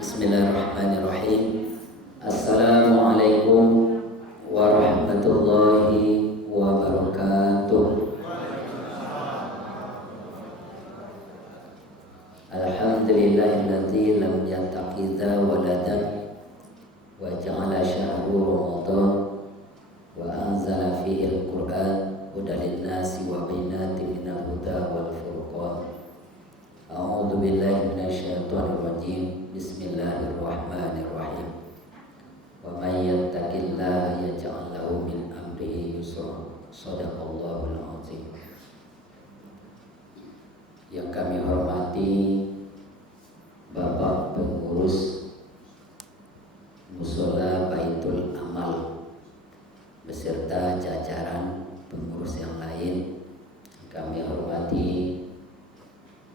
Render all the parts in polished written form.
Bismillahirrahmanirrahim. Assalamualaikum warahmatullahi wabarakatuh. Alhamdulillahilladzi lam yattakhidha waladan wa ja'ala syahru Ramadan wa anzala fihi al-Qur'an hudan lin-nasi wa bayyinatin minal huda wal furqan. A'udzu billahi minasyaitonir rajim. Bismillahirrahmanirrahim. Wa may yattaqillaha yaj'al lahu min amrihi yusra. Shadaqallahul azim. Yang kami hormati Bapak pengurus Mushola Baitul Amal beserta jajaran pengurus yang lain. Kami hormati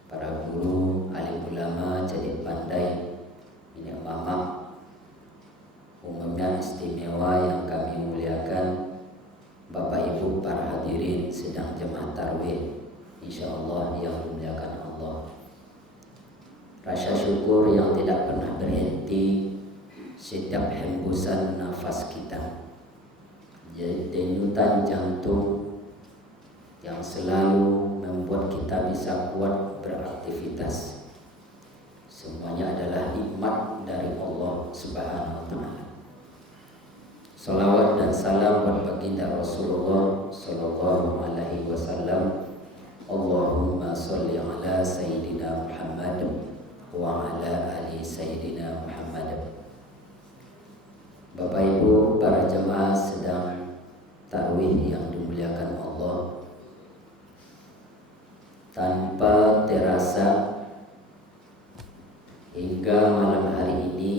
para guru, alim ulama, jadi pandai, ini mama, umumnya istimewa yang kami muliakan, Bapak Ibu para hadirin sedang jemaah tarwih, insyaallah yang dimuliakan Allah. Rasa syukur yang tidak pernah berhenti setiap hembusan nafas kita, denyutan jantung yang selalu membuat kita bisa kuat beraktivitas. Semuanya adalah nikmat dari Allah Subhanahu wa taala. Salawat dan salam buat baginda Rasulullah sallallahu alaihi wasallam. Allahumma shalli ala sayyidina Muhammad wa ala ali sayyidina Muhammad. Bapak Ibu para jemaah sedang tarawih yang dimuliakan Allah. Tanpa terasa hingga malam hari ini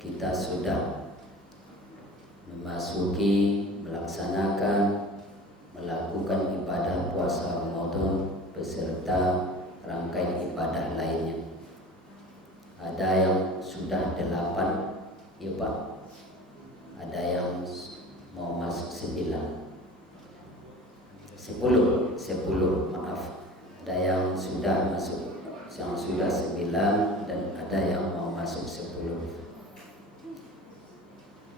kita sudah melaksanakan melakukan ibadah puasa Ramadan beserta rangkaian ibadah lainnya. Ada yang sudah 8, ya Pak. Ada yang mau masuk 9. 10, maaf. Ada yang sudah masuk, yang sudah 9 dan ada yang mau masuk 10.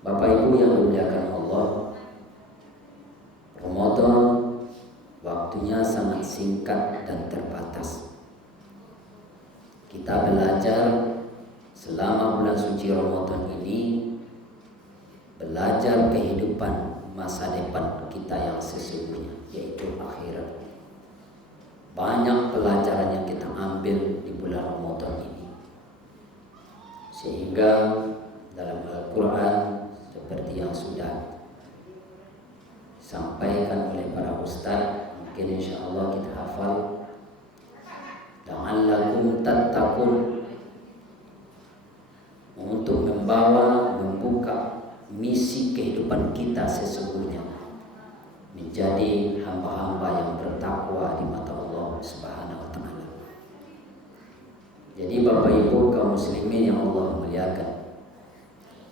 Bapak Ibu yang dimuliakan Allah, Ramadan waktunya sangat singkat dan terbatas. Kita belajar selama bulan suci Ramadan ini, belajar kehidupan masa depan kita yang sesungguhnya, yaitu akhirat. Banyak pelajaran yang kita ambil di bulan Ramadan ini, sehingga dalam Al-Quran seperti yang sudah disampaikan oleh para ustaz, mungkin insya Allah kita hafal, la'allakum tattaqun, untuk membuka misi kehidupan kita sesungguhnya menjadi hamba-hamba yang bertakwa di mata Allah Subhanahu wa taala. Jadi Bapak Ibu kaum muslimin yang Allah muliakan,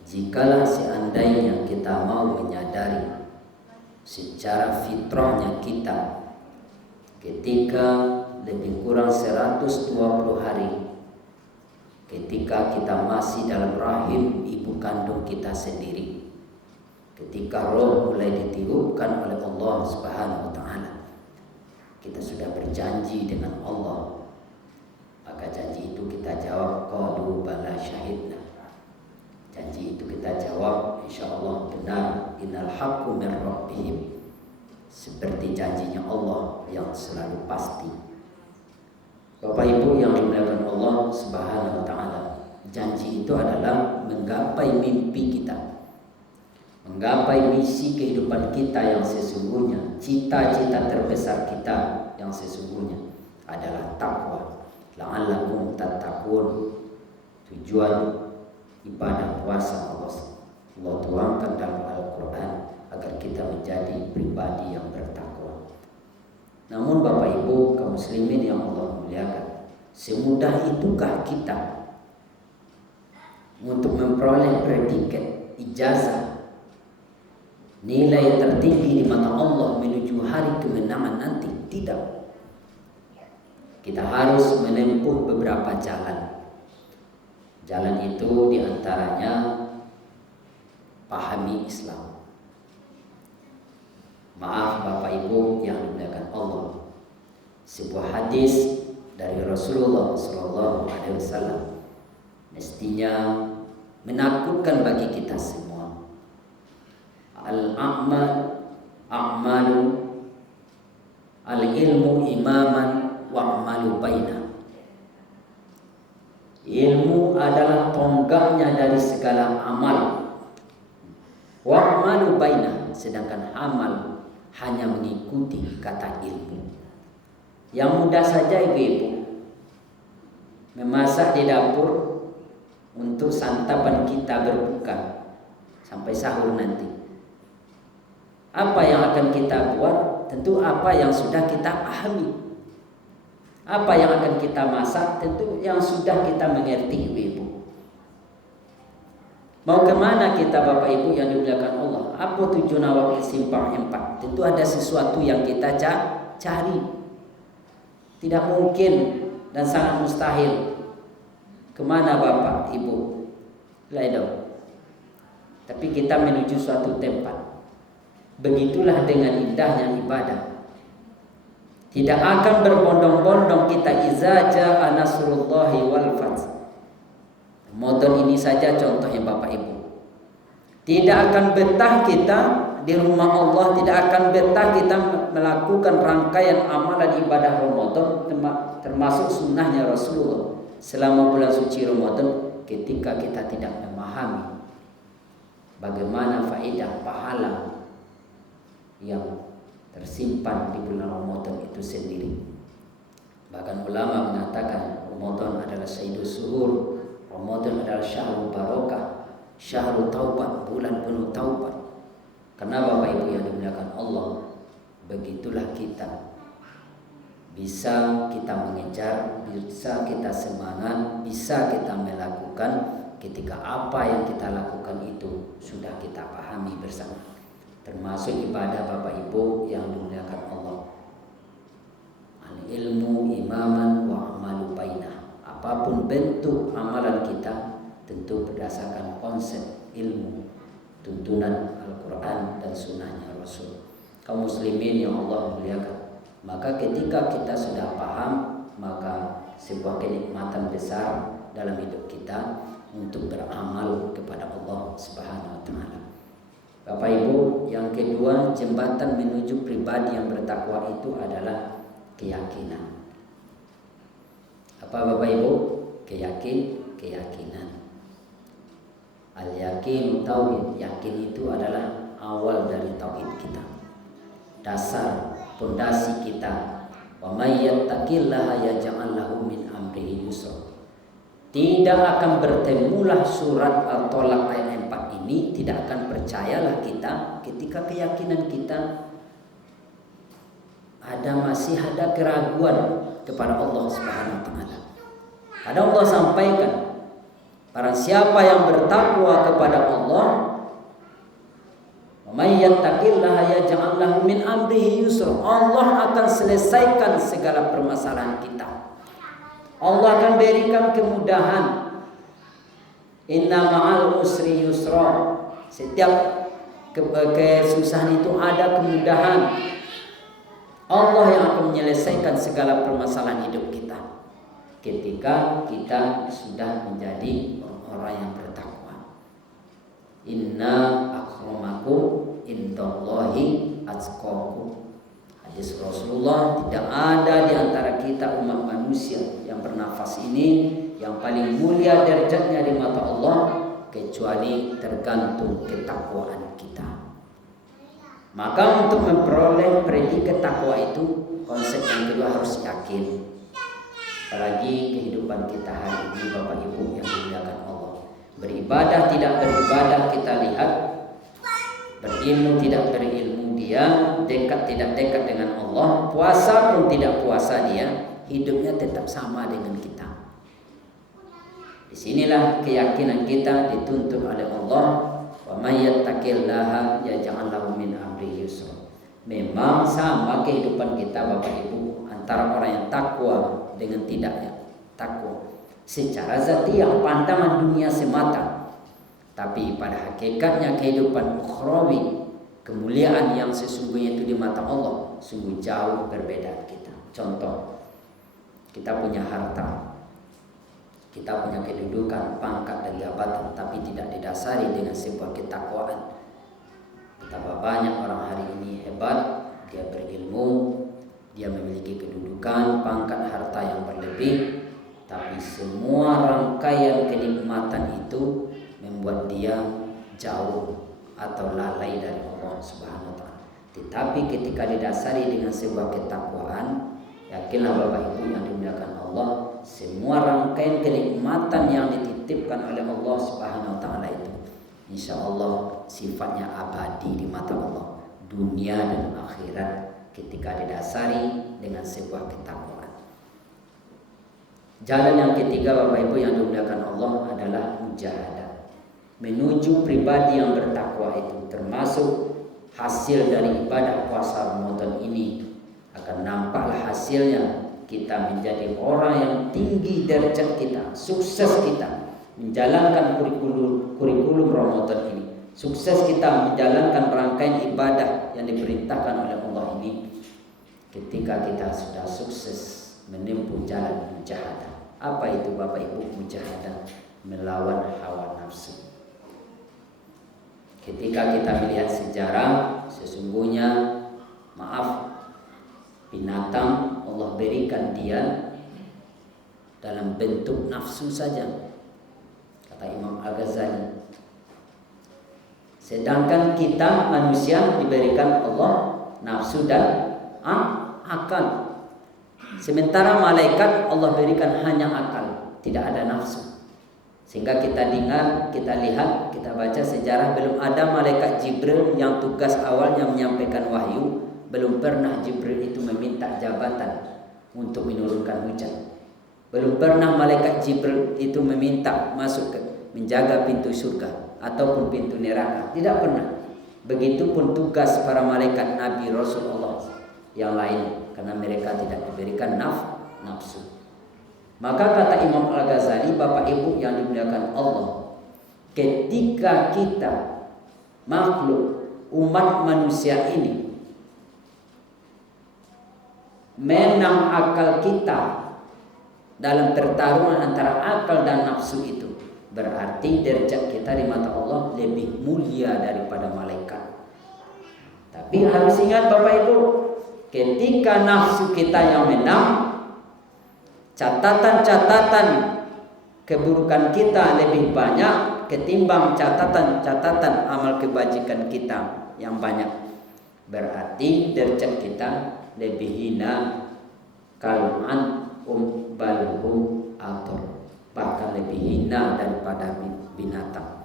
jikalau seandainya kita mau menyadari secara fitrahnya kita ketika lebih kurang 120 hari ketika kita masih dalam rahim ibu kandung kita sendiri, ketika roh mulai ditiupkan oleh Allah Subhanahu wa taala, kita sudah berjanji dengan Allah. Maka janji itu kita jawab qalu bala syahidna. Janji itu kita jawab insyaallah benar, innal haqqu min rabbihim. Seperti janjinya Allah yang selalu pasti. Bapak Ibu yang dimuliakan Allah Subhanahu wa taala, janji itu adalah menggapai mimpi kita, menggapai misi kehidupan kita yang sesungguhnya. Cita-cita terbesar kita yang sesungguhnya adalah takwa. La'allakum tattaqun. Tujuan ibadah puasa Allah tuangkan dalam Al-Quran agar kita menjadi pribadi yang bertakwa. Namun Bapak Ibu kaum muslimin yang Allah muliakan, semudah itukah kita untuk memperoleh predikat ijazah, nilai tertinggi di mata Allah menuju hari kemenangan nanti? Tidak. Kita harus menempuh beberapa jalan. Jalan itu diantaranya pahami Islam. Maaf Bapak Ibu yang dimuliakan Allah, sebuah hadis dari Rasulullah Sallallahu Alaihi Wasallam mestinya menakutkan bagi kita semua. A'malu al-ilmu imaman wa'malu baina. Ilmu adalah tonggaknya dari segala amal. Wa'malu baina, sedangkan amal hanya mengikuti kata ilmu. Yang mudah saja ibu-ibu, memasak di dapur untuk santapan kita berbuka sampai sahur nanti. Apa yang akan kita buat? Tentu apa yang sudah kita pahami. Apa yang akan kita masak? Tentu yang sudah kita mengerti ibu-ibu. Mau kemana kita Bapak Ibu yang dimuliakan Allah? Apa tujuan awal simpang 4? Tentu ada sesuatu yang kita cari. Tidak mungkin dan sangat mustahil. Kemana Bapak Ibu? Lain. Tapi kita menuju suatu tempat. Begitulah dengan indahnya ibadah. Tidak akan berbondong-bondong kita iza ja'a nasrullahi wal fath. Ramadan ini saja contohnya Bapak Ibu. Tidak akan betah kita di rumah Allah, tidak akan betah kita melakukan rangkaian amalan ibadah Ramadan termasuk sunnahnya Rasulullah selama bulan suci Ramadan ketika kita tidak memahami bagaimana faedah pahala yang tersimpan di bulan Ramadan itu sendiri. Bahkan ulama mengatakan Ramadan adalah sayyidus suhur, Ramadan adalah syahrul barakah, syahrul taubat, bulan penuh taubat. Karena Bapak Ibu yang dimuliakan Allah, begitulah kita bisa kita mengejar, bisa kita semangat, bisa kita melakukan ketika apa yang kita lakukan itu sudah kita pahami bersama. Termasuk ibadah Bapak Ibu yang dimuliakan Allah. Al-ilmu imaman wa amalu bainah. Apapun bentuk amalan kita tentu berdasarkan konsep ilmu, tuntunan Al-Quran dan sunnahnya Rasul. Kaum muslimin yang Allah muliakan, maka ketika kita sudah paham, maka sebuah kenikmatan besar dalam hidup kita untuk beramal kepada Allah Subhanahu wa taala. Bapak Ibu, yang kedua, jembatan menuju pribadi yang bertakwa itu adalah keyakinan. Apa Bapak Ibu? Keyakinan. Al-yakin tauhid. Yakin itu adalah awal dari tauhid kita. Dasar, pondasi kita. Wa may yattaqillaha yaj'al lahu min amrihi yusra. Tidak akan bertemulah surat At-Tolak ayat 4 ini, tidak akan percayalah kita ketika keyakinan kita masih ada keraguan kepada Allah Subhanahu wa taala. Ada Allah sampaikan, barang siapa yang bertakwa kepada Allah, wa may yattaqillaha yaj'al lahu min amrihi yusra. Allah akan selesaikan segala permasalahan kita. Allah akan berikan kemudahan. Inna ma'al usri yusra. Setiap kesusahan itu ada kemudahan. Allah yang akan menyelesaikan segala permasalahan hidup kita ketika kita sudah menjadi orang yang bertakwa. Inna akramakum indallahi atqakum. Hadis Rasulullah, tidak ada di antara kita umat manusia yang bernafas ini yang paling mulia derajatnya di mata Allah kecuali tergantung ketakwaan kita. Maka untuk memperoleh predikat takwa itu, konsep yang kedua harus yakin. Apalagi kehidupan kita hari ini Bapak Ibu yang dimuliakan Allah. Beribadah tidak beribadah kita lihat, berilmu tidak berilmu dia, dekat tidak dekat dengan Allah, puasa pun tidak puasa dia, hidupnya tetap sama dengan kita. Disinilah keyakinan kita dituntut oleh Allah. Wa may yattaqillaha yaj'al lahu min amrihi yusra. Memang sama kehidupan kita Bapak Ibu antara orang yang takwa dengan tidaknya takwa. secara zatiah, pandangan dunia semata. Tapi pada hakikatnya kehidupan ukhrawi, kemuliaan yang sesungguhnya itu di mata Allah sungguh jauh berbeda kita. Contoh, kita punya harta, kita punya kedudukan, pangkat dan jabatan, tapi tidak didasari dengan sebuah ketakwaan. Betapa banyak orang hari ini hebat, dia berilmu, dia memiliki kedudukan, pangkat, harta yang berlebih, tapi semua rangkaian kenikmatan itu membuat dia jauh atau lalai dari Allah Subhanahu wa taala. Tetapi ketika didasari dengan sebuah ketakwaan, yakinlah Bapak Ibu yang dimuliakan Allah, semua rangkaian kenikmatan yang dititipkan oleh Allah Subhanahu wa taala itu insya Allah sifatnya abadi di mata Allah, dunia dan akhirat, ketika didasari dengan sebuah ketakwaan. Jalan yang ketiga Bapak Ibu yang dimuliakan Allah adalah mujahadah, menuju pribadi yang bertakwa itu, termasuk hasil dari ibadah puasa Ramadan ini akan nampaklah hasilnya. Kita menjadi orang yang tinggi derajat kita, sukses kita menjalankan kurikulum Ramadan ini, sukses kita menjalankan rangkaian ibadah yang diperintahkan oleh Allah ini, ketika kita sudah sukses menempuh jalan mujahadah. Apa itu Bapak Ibu mujahadah? Melawan hawa nafsu. Ketika kita melihat sejarah, sesungguhnya binatang Allah berikan dia dalam bentuk nafsu saja, kata Imam Al-Ghazali. Sedangkan kita manusia diberikan Allah nafsu dan akal. Sementara malaikat Allah berikan hanya akal, tidak ada nafsu. Sehingga kita dengar, kita lihat, kita baca sejarah, belum ada malaikat Jibril yang tugas awalnya menyampaikan wahyu, belum pernah Jibril itu meminta jabatan untuk menurunkan hujan. Belum pernah malaikat Jibril itu meminta masuk ke menjaga pintu surga ataupun pintu neraka. Tidak pernah. Begitupun tugas para malaikat Nabi Rasulullah yang lain, karena mereka tidak diberikan nafsu. Maka kata Imam Al-Ghazali, Bapak Ibu yang dimuliakan Allah, ketika kita makhluk umat manusia ini menang akal kita dalam pertarungan antara akal dan nafsu itu, berarti derajat kita di mata Allah lebih mulia daripada malaikat. Tapi harus ingat Bapak Ibu, ketika nafsu kita yang menang, catatan-catatan keburukan kita lebih banyak ketimbang catatan-catatan amal kebajikan kita yang banyak. Berarti derajat kita lebih hina, kal'an balhum ator, bahkan lebih hina daripada binatang.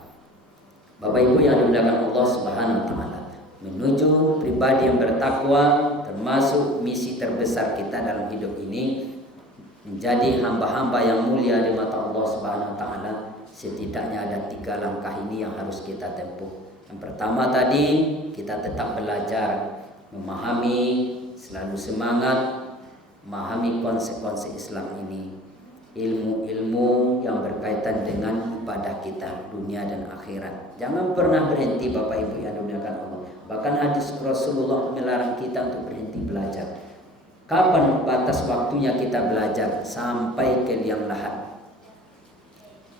Bapak Ibu yang dimuliakan Allah Subhanahu wa taala, menuju pribadi yang bertakwa termasuk misi terbesar kita dalam hidup ini, menjadi hamba-hamba yang mulia di mata Allah Subhanahu wa taala. Setidaknya ada 3 langkah ini yang harus kita tempuh. Yang pertama tadi, kita tetap belajar, memahami, selalu semangat memahami konsep-konsep Islam ini, ilmu-ilmu yang berkaitan dengan ibadah kita dunia dan akhirat. Jangan pernah berhenti Bapak Ibu yang dimuliakan Allah. Bahkan hadis Rasulullah melarang kita untuk berhenti belajar. Kapan batas waktunya kita belajar? Sampai ke liang lahat.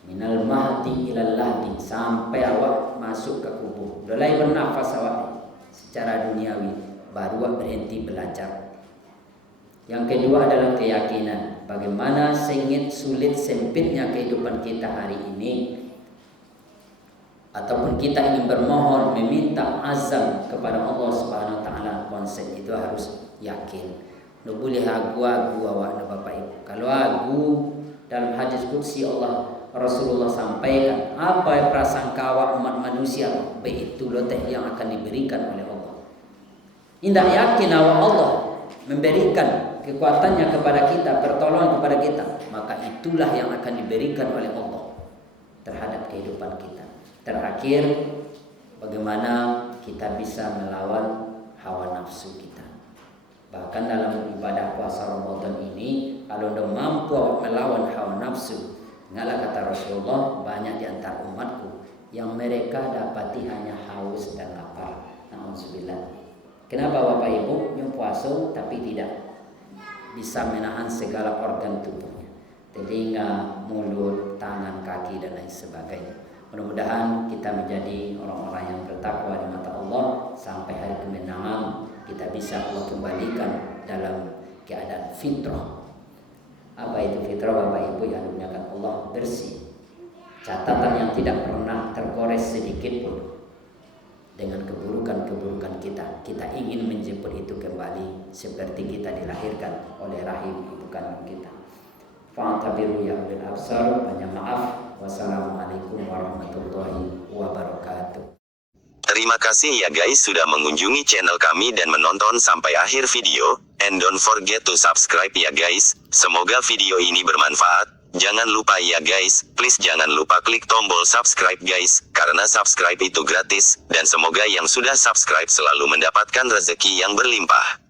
Minal mahdi ilal lahdi, sampai awak masuk ke kubur. Mulai bernafas awak secara duniawi, baru awak berhenti belajar. Yang kedua adalah keyakinan. Bagaimana sengit, sulit, sempitnya kehidupan kita hari ini, ataupun kita ingin bermohon, meminta azam kepada Allah Subhanahu wa taala, konsep itu harus yakin. No boleh agu-agu awak Bapak Ibu. Kalau agu, dalam hadis qudsi Allah Rasulullah sampaikan, apa prasangka awak umat manusia, itu loh teh yang akan diberikan oleh Allah. Indah yakin awak Allah memberikan kekuatannya kepada kita, pertolongan kepada kita, maka itulah yang akan diberikan oleh Allah terhadap kehidupan kita. Terakhir, bagaimana kita bisa melawan hawa nafsu kita. Bahkan dalam ibadah puasa Ramadan ini, kalau anda mampu melawan hawa nafsu, Ingatlah kata Rasulullah, banyak di antara umatku yang mereka dapati hanya haus dan lapar. Na'udzubillah. Kenapa Bapak Ibu puasa tapi tidak bisa menahan segala organ tubuhnya, telinga, mulut, tangan, kaki dan lain sebagainya. Mudah-mudahan kita menjadi orang-orang yang bertakwa di mata Allah sampai hari kemenangan kita bisa Allah kembalikan dalam keadaan fitrah. Apa itu fitrah Bapak Ibu yang dimuliakan Allah? Bersih, catatan yang tidak pernah tergores sedikit pun dengan keburukan-keburukan kita. Kita ingin menjemput itu kembali seperti kita dilahirkan oleh rahim ibu kandung kita. Fa'tabiru ya ulil absar. Banyak maaf. Wassalamualaikum warahmatullahi wabarakatuh. Terima kasih ya guys sudah mengunjungi channel kami dan menonton sampai akhir video. And don't forget to subscribe ya guys. Semoga video ini bermanfaat. Jangan lupa ya guys, please jangan lupa klik tombol subscribe guys, karena subscribe itu gratis, dan semoga yang sudah subscribe selalu mendapatkan rezeki yang berlimpah.